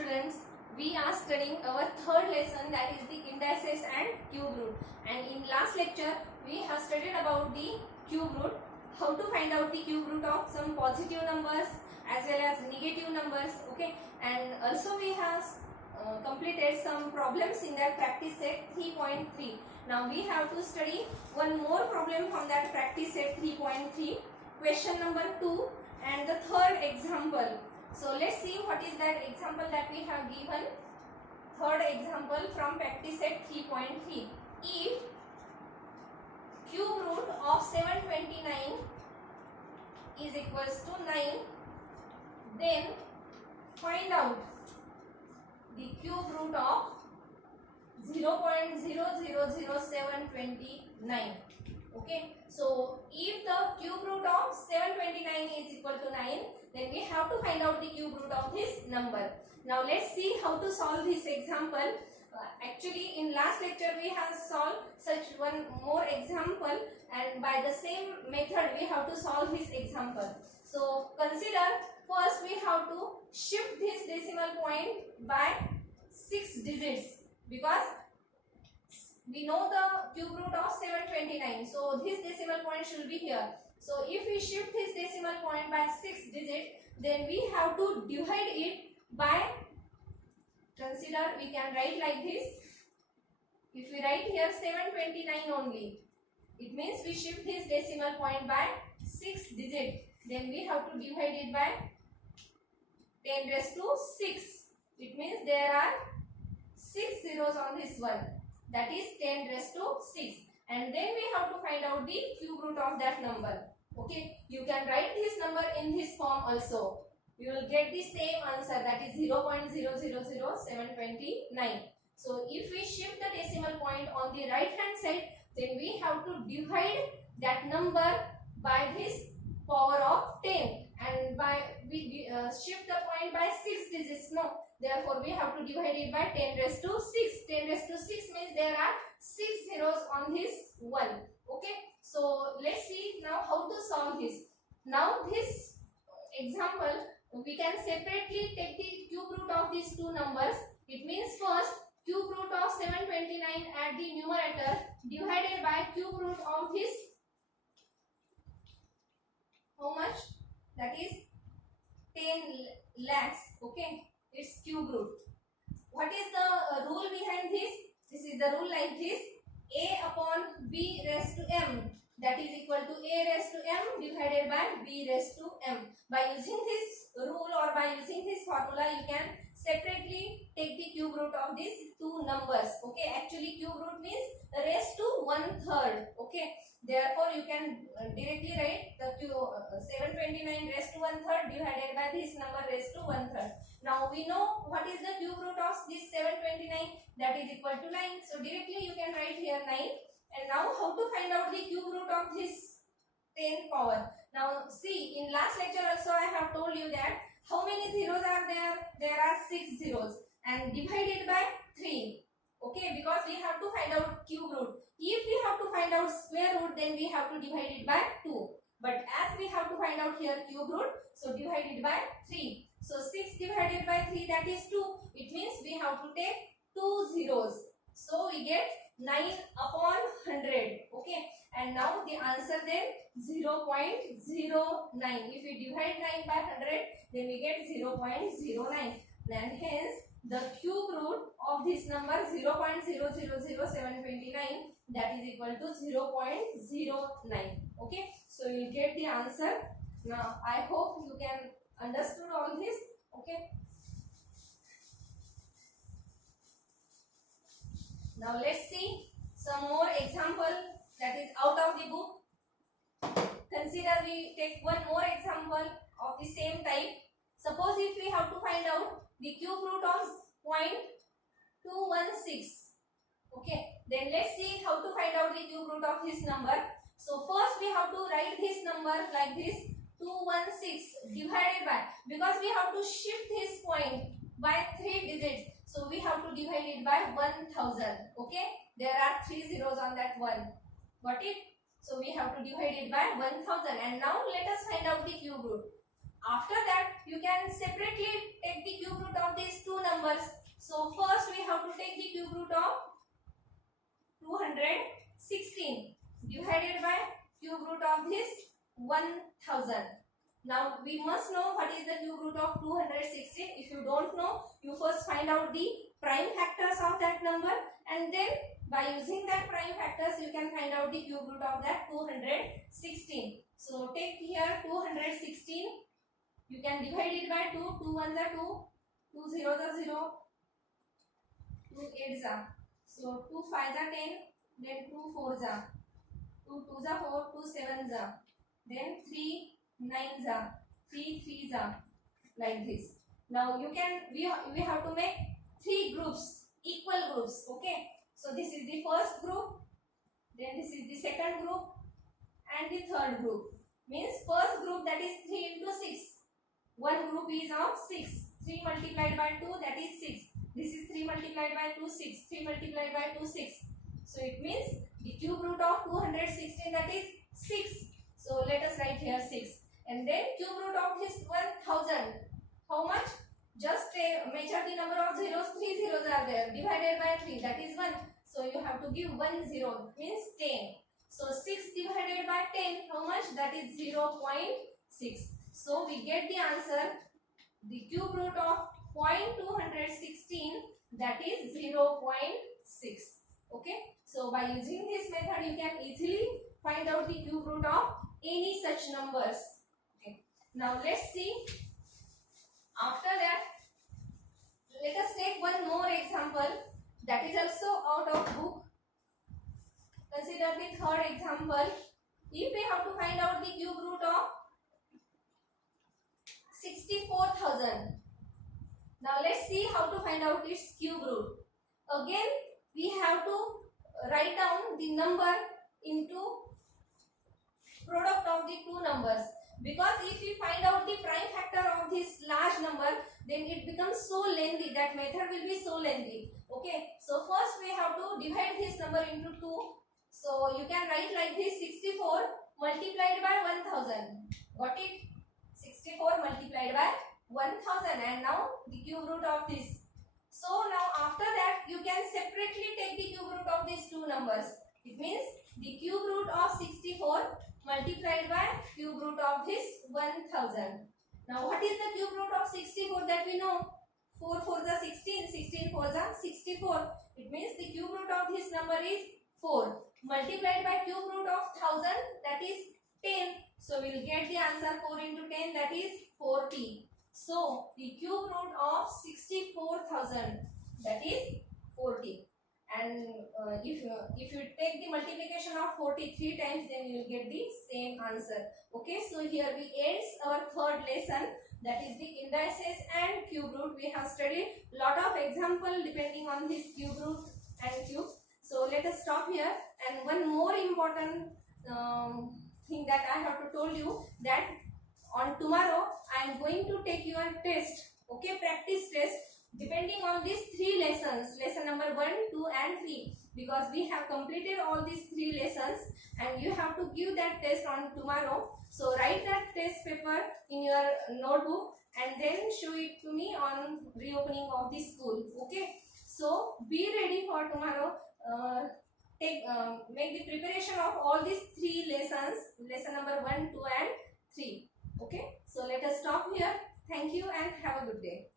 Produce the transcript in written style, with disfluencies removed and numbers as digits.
students, we are studying our third lesson, that is the indices and cube root. And in last lecture we have studied about the cube root, how to find out the cube root of some positive numbers as well as negative numbers. Okay, and also we have completed some problems in that practice set 3.3. Now we have to study one more problem from that practice set 3.3, question number 2 and the third example. So let's see what is that example that we have given. Third example from practice set 3.3. If cube root of 729 is equals to 9, then find out the cube root of 0.000729. Okay, so if the cube root of 729 is equal to 9, then we have to find out the cube root of this number. Now let's see how to solve this example. Actually in last lecture we have solved such one more example, and by the same method we have to solve this example. So consider, first we have to shift this decimal point by 6 digits, because we know the cube root of 729, so this decimal point should be here. So if we shift this decimal point by 6 digits, then we have to divide it by, consider we can write like this. If we write here 729 only, it means we shift this decimal point by 6 digits, then we have to divide it by 10 raised to 6. It means there are 6 zeros on this one, that is 10 raised to 6, and then we have to find out the cube root of that number. Okay, you can write this number in this form also. You will get the same answer, that is 0.000729. So if we shift the decimal point on the right hand side, then we have to divide that number by this power of 10, and by we shift the point by 6 digits. No, therefore we have to divide it by 10 raised to 6. 10 raised to 6 means there are 6 zeros on this one. Okay, so let's see now how to solve this. Now this example we can separately take the cube root of these two numbers. It means first cube root of 729 at the numerator divided by cube root of this, how much, that is 10 lakhs. Okay, its cube root. What is the rule behind this? This is the rule like this: a upon b raised to m, that is equal to a raised to m divided by b raised to m. By using this rule or by using this formula, you can separately take the cube root of these two numbers. Okay, actually cube root means raised to 1/3. Okay, therefore you can directly write the 729 raised to 1/3 divided by this number raised to 1/3. Now we know what is the cube root of this 729, that is equal to 9. So directly you can write here 9. And now how to find out the cube root of this 10 power? Now see, in last lecture also I have told you that how many zeros are there? There are 6 zeros, and divided by 3. Okay, because we have to find out cube root. If we have to find out square root, then we have to divide it by 2. But as we have to find out here cube root, so divide it by 3. So 6 divided by 3, that is 2. It means we have to take 2 zeros. So we get 9 upon 100. Okay, and now the answer then 0.09. If we divide 9 by 100, then we get 0.09. Then hence the cube root of this number 0.000729, that is equal to 0.09. Okay, so you will get the answer. Now I hope you can understood all this. Okay, now let's see some more example that is out of the book. Consider we take one more example of the same type. Suppose if we have to find out the cube root of 0.216. Okay, then let's see how to find out the cube root of this number. So first we have to write this number like this: 216 divided by, because we have to shift this point by 3 digits, so we have to divide it by 1000. Okay, there are 3 zeros on that one. Got it? So we have to divide it by 1000, and now let us find out the cube root. After that, you can separately take the cube root of these two numbers. numbers. So first we have to take the cube root of 216 divided by cube root of this 1000. Now we must know what is the cube root of 216. If you don't know, you first find out the prime factors of that number, and then by using that prime factors you can find out the cube root of that 216. So take here 216, you can divide it by 2, 2 ones are 2, 2 zeros are 0, 2 eights are, so 2 fives are 10, then 2 fours are, 2 twos are 4, 2 sevens are, then 3 nines are, 3 threes are, like this. Now you can, we have to make 3 groups, equal groups, okay. So this is the first group, then this is the second group, and the third group. Means first group, that is 3 into 6. One group is of 6. 3 multiplied by 2, that is 6. This is 3 multiplied by 2, 6. 3 multiplied by 2, 6. So it means the cube root of 216, that is 6. So let us write here 6. And then cube root of this 1000. How much? Just measure the number of zeros. 3 zeros are there. Divided by 3, that is 1. So you have to give 1 0, means 10. So 6 divided by 10, how much? That is 0.6. So we get the answer, the cube root of 0.216, that is 0.6. Okay. So by using this method, you can easily find out the cube root of any such numbers. Okay. Now let's see. After that, let us take one more example that is also out of book. Consider the third example. If we have to find out the cube root of 64,000. Now let's see how to find out its cube root. Again, we have to write down the number into product of the two numbers. Because if we find out the prime factor of this large number, then it becomes so lengthy. That method will be so lengthy. Okay. So first we have to divide this number into 2. So you can write like this: 64 multiplied by 1000. Got it? 64 multiplied by 1000, and now the cube root of this. So now after that you can separately take the cube root of these two numbers. It means the cube root of 64 multiplied by cube root of this 1000. Now what is the cube root of 64 that we know? 4 4s are 16, 16 4s are 64. It means the cube root of this number is 4 multiplied by cube root of 1000, that is 10. So we will get the answer 4 into 10, that is 40. So the cube root of 64,000, that is 40. And if you take the multiplication of 43 times, then you will get the same answer. Okay, so here we end our third lesson, that is the indices and cube root. We have studied lot of example depending on this cube root and cube. So let us stop here. And one more important thing that I have to told you, that on tomorrow I am going to take your test. Okay, practice test depending on these 3 lessons, lesson number 1, 2 and 3, because we have completed all these 3 lessons and you have to give that test on tomorrow. So write that test paper in your notebook and then show it to me on reopening of the school. Okay, so be ready for tomorrow. Make the preparation of all these 3 lessons, lesson number 1, 2 and 3. Okay, so let us stop here. Thank you and have a good day.